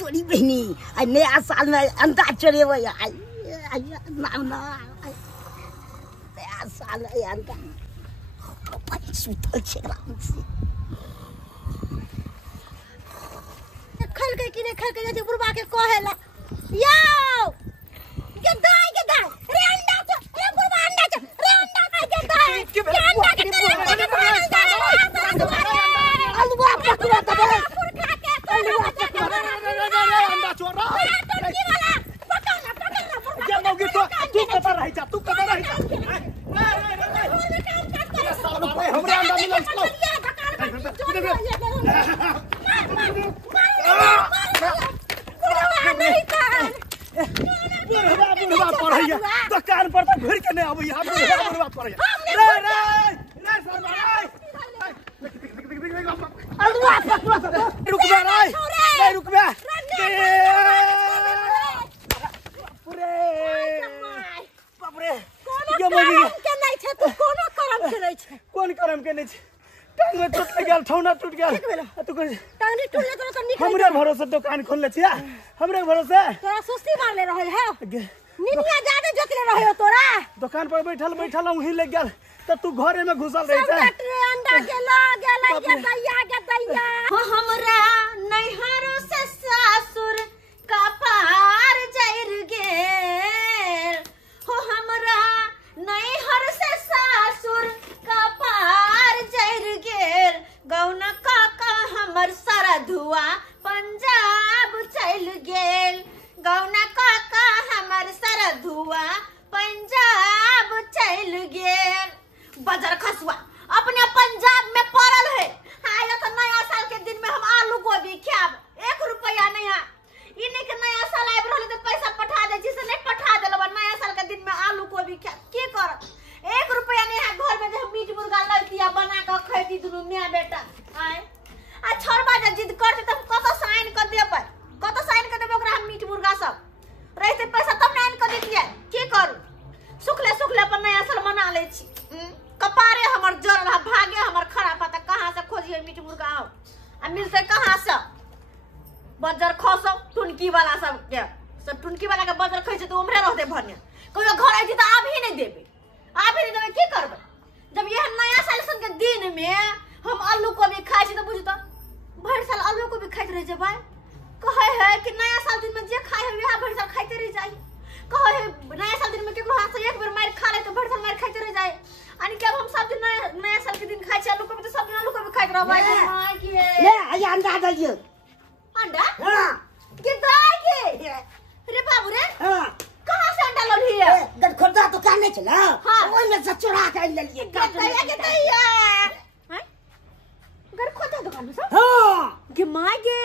तोरी बहनी नया साल में अंडा चढ़ेब नाम ना नया साल अंडा सुतल छे खलके कि नहीं खलके जैसे बुढ़वा के कहेला यो के दाई रे अंडा छ रे बुढ़वा अंडा छ रे अंडा के दाई के अंडा के अलवा पकड़ा तबे अलवा पकड़ा अंडा चोर टंकी वाला पकड़ ना ये मौगी तो तू कता रही जा साल पे हमरे अंडा मिलल छौ बुढ़वा पढ़ैया दुकान पर तो घुर के नहीं आबैया बुढ़वा पढ़ैया रे अलवा पकड़ा रुक बे नहीं रुक बे पूरे बाप रे ये मौगी के नहीं छे तू कोनो करम के नहीं छे कोन करम के नहीं छे टांग में टूट गया ठौना टूट गया तू टांग नहीं टूटले तो निकल हमरे भरोसे दुकान खोलले छिया हमरे भरोसे तोरा सुस्ती मारले रहल है निनिया ज्यादा जोतले रहे तोरा दुकान पर बैठल वहीं लग गेल त तू घरे में घुसल रही छै अंडा के ला के दैया हो हमरा नैहरो से सासुर का पार जैर गेल हो हमरा नैहर से सासुर का पार जैर गेल गौना काका हमर सारा धुआ पंजाब चल गेल गौना काका हमर सारा धुआ पंजाब चल गेल बाजार खसुआ अपने पंजाब में पड़ल है आया तो नया साल के दिन में हम आलू गोभी खाब 1 रुपया नहीं इन्हीं के नया साल आब रहले तो पैसा पठा दे जिसे नहीं पठा देलबा नया साल के दिन में आलू गोभी खाब की कर 1 रुपया नहीं है घर में जो मीट मुर्गा लइतिया बना के खैती दुनु मियां बेटा आए आ छोड़बा जे जिद करते त कत साइन कर देबै ओकरा हम मीट मुर्गा सब रहते पैसा तब ना इनके देतिए की करू सुखले पर नया साल मना ले छी कपारे हमर जर रहा भागे हमर खरा पता कहां से खोजिए मीट मुर्गा आ मिलते कहां से बजर खसो टुनकी वाला सब टुनकी वाला के बजर खै छै त उमरे रहते भरने कहियो घर आई त आब ही नहीं देबे की करबे जब ये नया साल सन के दिन में हम आलू को भी खाइ छी त बुझ त भर साल आलू को भी खाइत रह जेबै कहे है कि नया साल दिन में जे खाए है वह भर साल खाते रह जाए कहे है नया साल दिन में केकरो हाथ से एक बार मार खा ले तो भर साल मार खाते रह जाए अनि के हम सब दिन नया साल के दिन खाइ छी आलू को भी तो सब दिन आलू को भी खाइत रहबै माय की ले आइ अंडा दइयो अंडा हां के दाई के रे बाबू रे हां कहां से अंडा लली है गद खोदा तो कान नहीं चला हां ओइ में से चोरा के ले लिए के दैया हैं गद खोदा दुकान में सब हां के माय के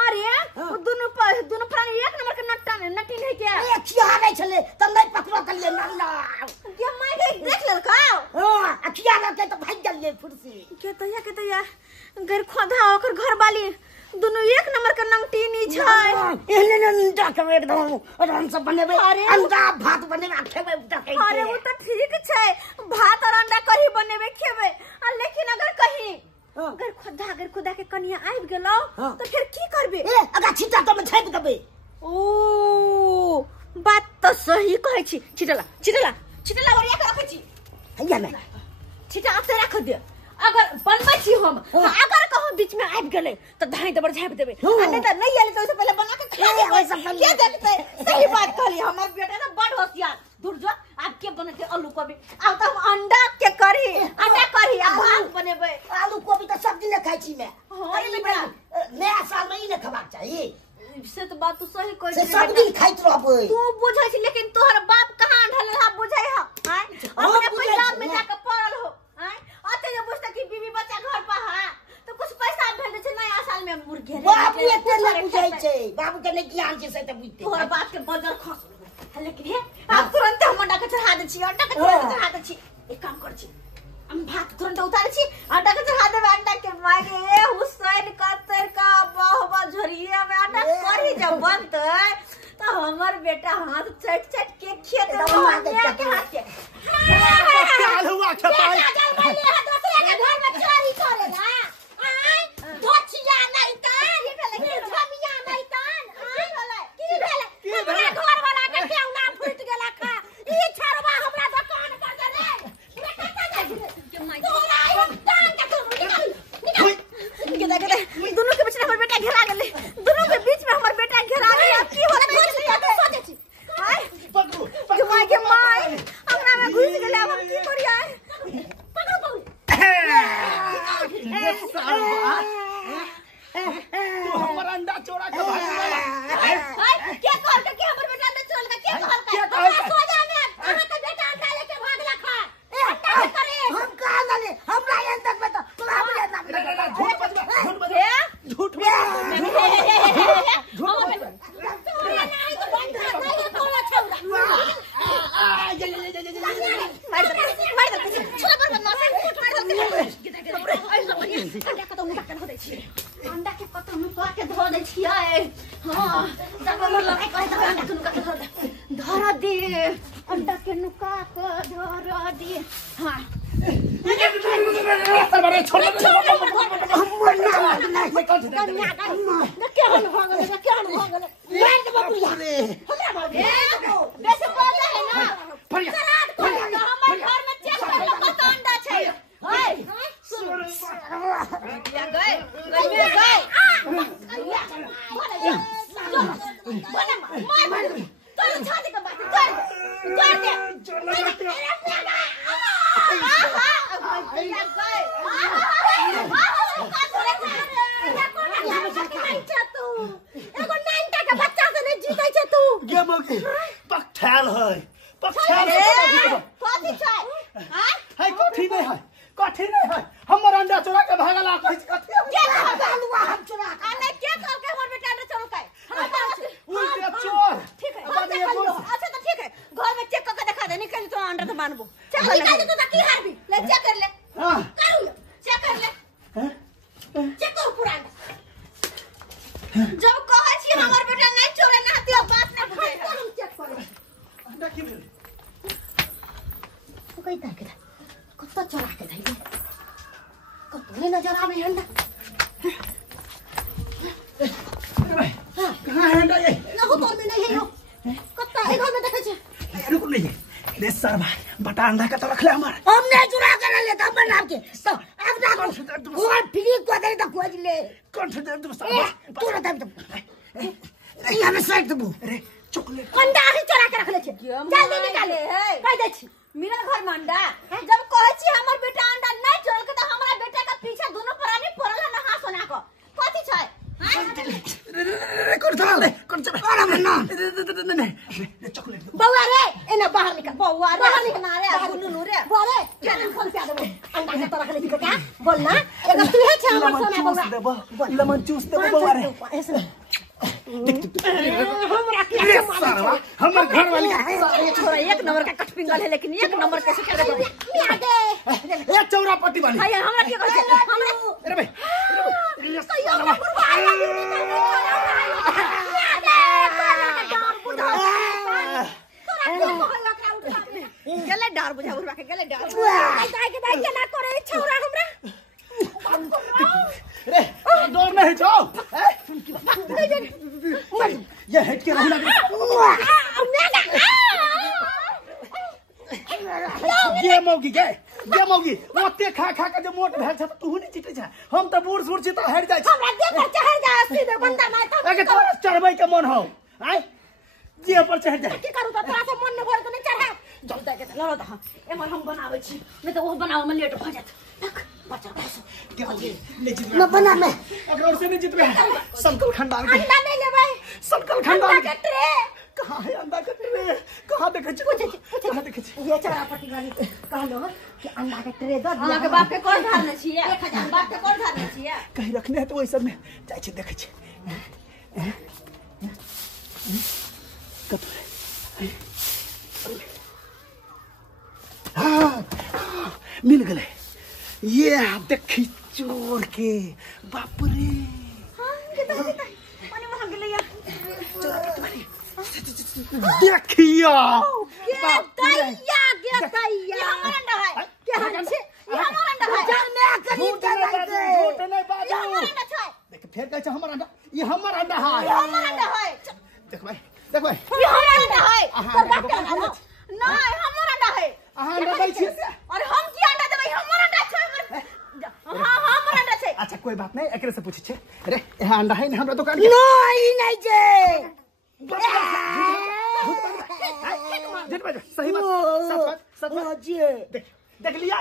अरे वो दोनों प्राणी एक नंबर के नट्टी है क्या ए खिया नहीं चले तब नहीं पकड़ो कर ले नल्ला के माय के देख लेल का हां अखिया ना के तो भाग गेल फुर्सी के तैया घर खोदा ओकर घर वाली दोनों एक नंबर के नंगटी नी छै एहने अंडा के एकदम आराम से बनेबे अंडा भात बनेबे खेबे उठा अरे वो तो ठीक छै भात और अंडा करी बनेबे खेबे लेकिन अगर कहीं अगर खुदा के कनिया आबि गेलो तो फिर की करबे अगर छिटा तो में झाप देबे ओ बात तो सही कहै छी छिटला ओरिया के रखै छी हैया में छिटा आते रख दे अगर बनबै छी हम अगर कहूं बीच में आबि गेले तो धाई दबर झाप देबे नहीं तो नहीं आले तो उससे पहले बना के खा ले ओइ सब के देखते सही बात कहली हमर बेटा ना बड़ होशियार दूर जो आप के बनते आलू कोबी अब तो हम अंडा करी आ भात बनेबे आलू कोबी तो सब दिन खाइ छी मैं अरे बेटा नया साल में ही न खबाक चाहिए से तो बात तो सही कोई से सब दिन खाइत रहबै तू बुझै छी लेकिन तोहर बाप कहां ढले हा बुझै हा हैं अपने पंजाब में जाके पड़ल हो हैं अते जे बुझता कि बीबी बच्चा घर पर हा तो कुछ पैसा भेज दे छै नया साल में मुर्गे बाप एते न बुझै छै बाबू के नहीं ज्ञान छै से त बुझते तोहर बाप के बजर खस लेकिन ये आप तुरंत हम अंडा के चढ़ा दे छी एक काम कर छी हम भात तुरंत उतार छी अंडा के चढ़ा देबे अंडा के मारे ए हुसैन का तर का बाहबा झरिया में अंडा करी जब बनतै तो हमर बेटा हाथ चट के खेत में के हाथ के क्या हुआ खपाई दूसरे के घर में चोरी करेला आई दोछिया नहीं तान ये लगे झमिया नहीं तान जब हमर लड़ाई करे त अंडा के नुका धर दे अंडा के नुका के धर दे हां अरे छोड़ हमर ना नहीं क्या हल भागले मार दे बाबूया हमरा मार दे बेसे बोल है ना कराट हमर घर में चेक कर लो कत अंडा छै ओए सुन या गए बोले मार तो छाती का बात कर दे पकठाल है कथी नहीं है कथी नहीं है हमर अंडा चोरा के भागल आ कहि कथी के भागलुआ हम चोरा आ नहीं के कर के हमर बेटा अंडा चोरा के उल्टे चोर ठीक है अच्छा तो ठीक है घर में चेक करके दिखा दे निकल तो अंडा तो मानबो चेक निकाल दे तो की हार भी ले चेक कर ले हां करू चेक कर ले चेक कर पूरा जब कहै छी हमर बेटा नहीं चोरे ना हतिया बात नहीं बुझे करू चेक कर अंडा की भेल तो कई तार के कत्ता चोरा के धइले कत्तो नजर आवे अंडा कहां है अंडा ये ना हो तो में नहीं है यो कत्ता ए घर में देखे छे रुक नहीं रे सर भाई बटा अंडा का तो रख ले हमार हमने चुरा कर ले तब नाम के तो अब ना वो फ्री को दे तो खोज ले कॉन्फिडेंट सर तू रहा तब ये हमें साइड दबो अरे चॉकलेट अंडा ही चुरा के रख ले छे जल्दी निकाले कह दे छी मेरा घर में अंडा जब कहै छी हमर बेटा अंडा नहीं चोर के तो हमरा बेटा का पीछे दोनों प्राणी पड़ल ना हां सोना को कथि छै कर चल अरे मन्ना नहीं चॉकलेट बौआ रे एने बाहर निकल बौआ रे बाहर निकल रे गुन्नू रे बोले केन फोन पे देबो अंडा के तो रख ले बेटा बोल ना एगो तू है छ हमर सोना बौआ लेमन जूस देबो बौआ रे हमरा के हमर घर वाली ये छोरा एक नंबर का कट पिंगल है लेकिन एक नंबर कैसे करे बे आगे ए चौरापट्टी वाली हाय हमरा के कहै छै हमरा अरे भाई गले डर बुझा उरवा के गले डर दाई के ना करे छोरा हमरा रे डर नहीं छो ये हेड के रहना ये मौगी ओते खा के जो मोट भेल छ तू नहीं चिटे छ हम त बूढ़ सूढ़ छी त हट जाय छ हमरा दे पर चढ़ जा सीधे बंदा मार त अगे तोरा चढ़बै के मन हो आय जे पर चढ़ जाय की करू त तोरा से मन न भर त नहीं चढ़ा जल्दी के लड़ो त एमर हम बनाबै छी नहीं तो वो बनाओ में लेट हो जात तक बचा के ले जित मैं बना मैं अगर और से नहीं जितबे संकल खंडान के अंडा नहीं लेबै संकल खंडान के ट्रे कहां है अंडा के ट्रे कहां देखे छी कहां देखे छी ये चौरापट्टी वाली कहलो कि अंडा के ट्रे दो दिया के बाप के कोन धारने छिए 1000 बाप के कोन धारने छिए कहीं रखने है तो वही सब में जाय छी देखे छी कत हाँ मिल गए ये आप देखी चोर के बाप रे हां कितना पानी में हम गले यार देखियो दैया ये हमारा अंडा है क्या है ये हमारा अंडा है जाने करी झूठ नहीं बात ये हमारा अंडा है देख फेर कहै छ हमर अंडा ये हमर अंडा है ये हमारा अंडा है देख भाई ये हमारा अंडा है तो बाप का अंडा नहीं हमारा अंडा है अंडा दै छी अरे हम की अंडा देबै हमारा अंडा छै हां हमारा अंडा छै अच्छा कोई बात नहीं एकरे से पूछे छे अरे यहां अंडा है हमरा दुकान नहीं छै सही बात सच बात जी देख लिया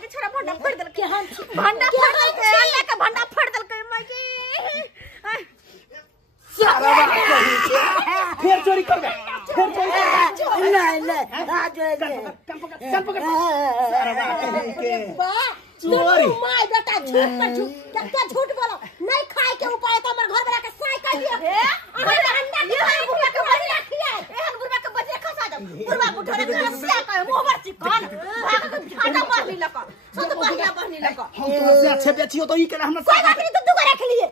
के छोरा भंडा फोड़ देल के हम भंडा फोड़ देल के अंडा का भंडा फोड़ देल के मैं की फिर चोरी कर गए फिर चोरी नहीं आज चल पकड़ चोरी माय बेटा झूठ पर झूठ क्या झूठ बोलो नहीं खाए के उपाय तो हमर घर वाला के साई कर दिया अंडा ये बुढ़ा के बड़ी रखिए एहन बुढ़ा के बजे खसा दो बुढ़ा बुढ़ा के रसिया का मुंह पर चिकन भाग के झाटा मार ली लका सब बढ़िया बहनी लका हम तो से अच्छे बेचियो तो ई के हमरा कोई बात नहीं दूध को रख लिए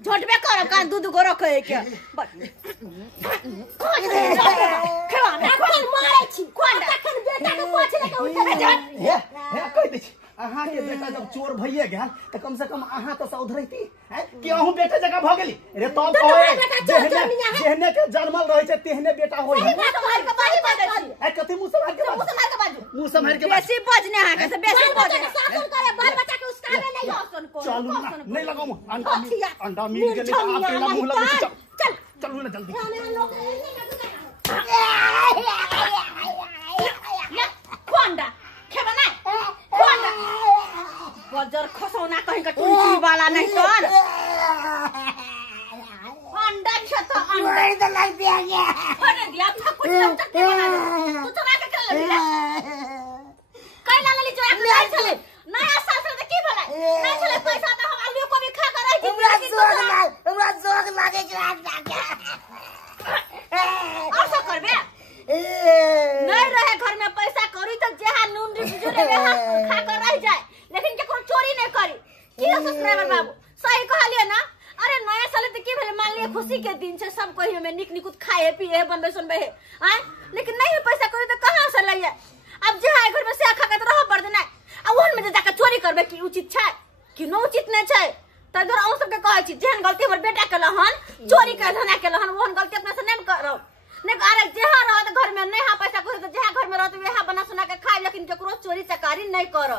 झोटबे कर का दूध को रखे के खेवा ना कोन मारै छी कोन तखन बेटा के पोछ ले के उठे जा हे कह दे छी अहाँ के बेटा जब चोर भइए गेल त कम से कम अहाँ तो साउध रहती है कि अहू बेटा जगह भ गेली रे तब कहे जेहने के जन्मल रहै छै तेहने बेटा होय है बात मार के बाही बाजै छी ए कथि मुंह से मार के बाजू मुंह से मार के बेसी बजने अहाँ के से बेसी बजने शासन करे बाल बच्चा के उसकाबे नहीं हसन को चलू ना नहीं लगाऊ अंडा मीट गेली त आप केला मुंह लगे चल चलू ना जल्दी खोंडा खेबा ना खोंडा बजर खसौना कहीं का टुंची वाला नहीं तन अंडा छतो अंडा इधर लग दिया गया अरे दिया था कुछ तक के बना तू चला के कर ले कई ला ले जो एक नहीं चले नया साल से की भला नहीं चले पैसा तो हम आलू को भी खा कर रही थी हमरा जोग लागे जो आज और सब करबे नहीं रहे घर में पैसा करी तो जहां नून जुले वहां खा कर रह जाए लेकिन के कोनो चोरी नहीं करी की हो सब्सक्राइबर बाबू सही कहलिए ना अरे नया साल त की भेले मान लिए खुशी के दिन छे सब कहियो में निक निकुत खाए पिए बनबे सुनबे है हैं लेकिन नहीं पैसा करी तो कहां से लइए अब जहां घर में से खा के रह पड़ देना आ ओहन में जाके चोरी करबे की उचित छै कि न उचित नहीं छै त इधर हम सब के कहै छी जेहन गलती हमर बेटा के लहन चोरी के धना के लहन ओहन गलती अपना से नहीं करो नहीं अरे जहां रह घर में नहीं पैसा करी तो जहां घर में रहते वहां बना सुना के खाए लेकिन केकरो चोरी चकारी नहीं करो।